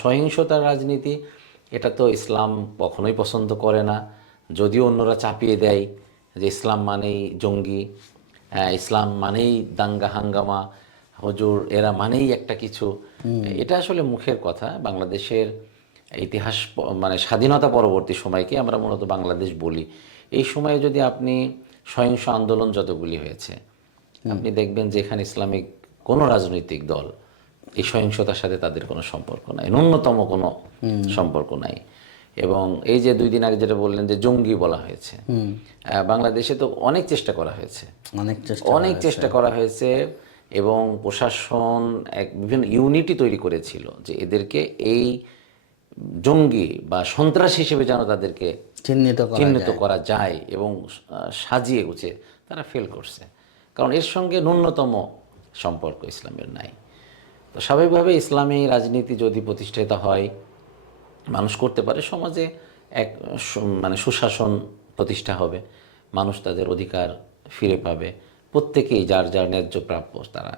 সহিংসতার রাজনীতি, এটা তো ইসলাম কখনোই পছন্দ করে না। যদিও অন্যরা চাপিয়ে দেয় যে ইসলাম মানেই জঙ্গি, ইসলাম মানেই দাঙ্গা হাঙ্গামা, হুজুর এরা মানেই একটা কিছু। এটা আসলে মুখের কথা। বাংলাদেশের ইতিহাস মানে স্বাধীনতা পরবর্তী সময়কে আমরা মূলত বাংলাদেশ বলি। এই সময়ে যদি আপনি সহিংস আন্দোলন যতগুলি হয়েছে, আপনি দেখবেন যে এখানে ইসলামিক কোনো রাজনৈতিক দল এই সহিংসতার সাথে তাদের কোনো সম্পর্ক নাই, ন্যূনতম কোনো সম্পর্ক নাই। এবং এই যে 2 দিন আগে যেটা বললেন যে জঙ্গি বলা হয়েছে, বাংলাদেশে তো অনেক চেষ্টা করা হয়েছে, অনেক চেষ্টা করা হয়েছে এবং প্রশাসন এক বিভিন্ন ইউনিটই তৈরি করেছিল যে এদেরকে এই জঙ্গি বা সন্ত্রাসী হিসেবে যেন তাদেরকে চিহ্নিত করা যায় এবং সাজিয়ে গুছিয়ে তারা ফেল করছে। কারণ এর সঙ্গে ন্যূনতম সম্পর্ক ইসলামের নাই। তো স্বাভাবিকভাবে ইসলামী রাজনীতি যদি প্রতিষ্ঠিত হয়, মানুষ করতে পারে, সমাজে এক মানে সুশাসন প্রতিষ্ঠা হবে, মানুষ তাদের অধিকার ফিরে পাবে, প্রত্যেকেই যার যার ন্যায্য প্রাপ্য তারা